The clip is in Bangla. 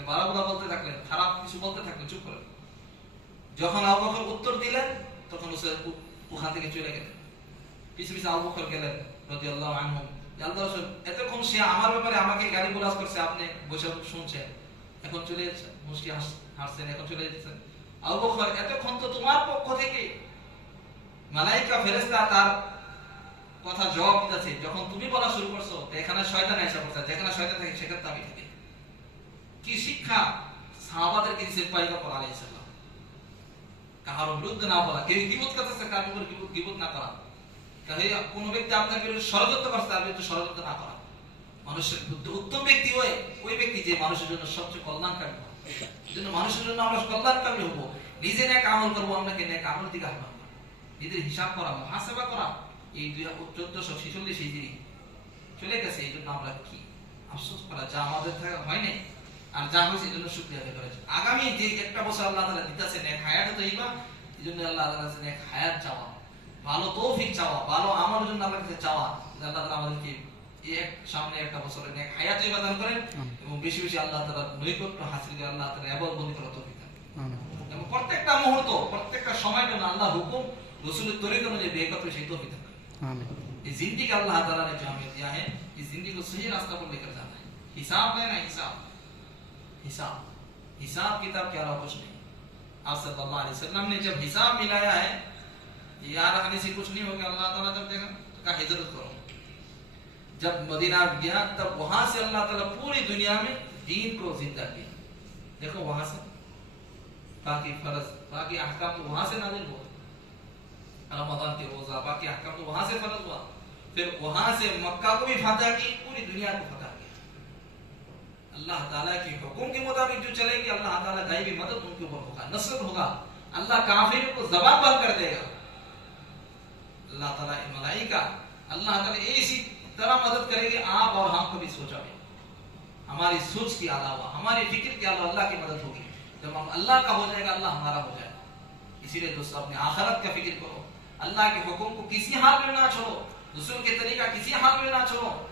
থাকলেন বারাবুরা বলতে থাকলেন, খারাপ কিছু বলতে থাকলেন, চুপ করেন। যখন আবু বকর উত্তর দিলেন, তখন ওখান থেকে চলে গেলেন। পিছু পিছু আবু বকর গেলেন আল্লাহ এতক্ষণ সে আমার ব্যাপারে আমাকে গালি বোলাস করছে, আপনি বসে শুনছেন। এখন চলে যাচ্ছেন হাসছেন, এখন চলে যাচ্ছেন। এতক্ষণ তো তোমার পক্ষ থেকে মালাইকা, ফেরেশতা তার কথা জবাব দিতেছে, যখন তুমি বলা শুরু করছ এখানে শয়তান এসে পড়ছে, যেখানে শয়তান থাকে, সেখানে আমি থাকি। কি শিক্ষা? সাহাবাদেরকে দিয়েছেন পাইগম্বর আলাইহিস সালাম। কারোর বিরুদ্ধে না বলা। কেউ গিবত করতেছে, কার বিপরীত গিবত- না করা। কাজে কোন ব্যক্তি আপনার বিরুদ্ধে ষড়যন্ত্র করছে, তার বিরুদ্ধে ষড়যন্ত্র না করা। মানুষের বিরুদ্ধে উত্তম ব্যক্তি হয় ওই ব্যক্তি যে মানুষের জন্য সবচেয়ে কল্যাণকারী হয় এই জন্য মানুষের জন্য আমরা কল্যাণকারী হব। নিজে নেক আমল করব আপনাকে নেক আমল দিকে আহ্বান। নিজের হিসাব করা, মহাসেবা করা, এই দুই চোদ্দশো ছেচল্লিশ হিজড়ি চলে গেছে। এই জন্য আমরা কি আফসোস করা? যা আমাদের থেকে হয়নি আর যা হয়েছে এই জন্য শুক্রিয়া আদায় করেছে আগামী যে একটা বছর আল্লাহ তালা দিতেছে নেক হায়াত তো এইবা এই জন্য আল্লাহ তালা কাছে নেক হায়াত চাওয়া ভালো তৌফিক চাওয়া ভালো আমার জন্য আল্লাহ কাছে চাওয়া যে আল্লাহ তালা আমাদেরকে এই এক সামনে একটা বছরের নেক হায়াত ইবাদত করেন এবং বেশি বেশি আল্লাহ তালা নৈকট্য হাসিল করে আল্লাহ তালা এবার বন্দি করা তৌফিক দেন এবং প্রত্যেকটা মুহূর্ত প্রত্যেকটা সময় যেন আল্লাহ হুকুম রসুলের তরিক অনুযায়ী বিয়ে করতে সেই তৌফিক দেন इस जिंदगी का अल्लाह ताला ने जो हमें दिया है इस जिंदगी को सही रास्ता पर लेकर जाना है हिसाब है ना हिसाब हिसाब। हिसाब किताब के अलावा कुछ नहीं। आप सल्लल्लाहु अलैहि वसल्लम ने जब हिसाब मिलाया है याद रखने से कुछ नहीं होगा, अल्लाह ताला जब देगा तो कहा हिजरत करो। जब मदीना गया, तब वहाँ से अल्लाह ताला पूरी दुनिया में दीन को ज़िंदा किया। देखो वहाँ से। बाकी फ़र्ज़, बाकी अहकाम तो वहाँ से नाजिल हुआ। रमज़ान के रोजा, बाकी अहकाम तो वहाँ से फ़र्ज़ हुआ। फिर वहाँ से मक्का को भी फतह की, पूरी दुनिया को फतह اللہ تعالیٰ کی حکم کے مطابق جو چلیں گے اللہ تعالیٰ کا بھی مدد ان کے اوپر ہوگا، نصرت ہوگا۔ اللہ کافروں کو زبان بند کر دے گا۔ اللہ تعالیٰ ملائی کا اللہ تعالیٰ ایسی طرح مدد کرے گے آپ اور ہم کبھی سوچا بھی۔ ہماری سوچ کے علاوہ، ہماری فکر کے علاوہ اللہ کی مدد ہوگی۔ جب ہم اللہ کا ہو جائے گا، اللہ ہمارا ہو جائے گا۔ اسی لیے دوستو اپنے آخرت کا فکر کرو۔ اللہ کے حکم کو کسی حال میں نہ چھوڑو، دوسروں کے طریقہ کسی حال میں نہ چھوڑو۔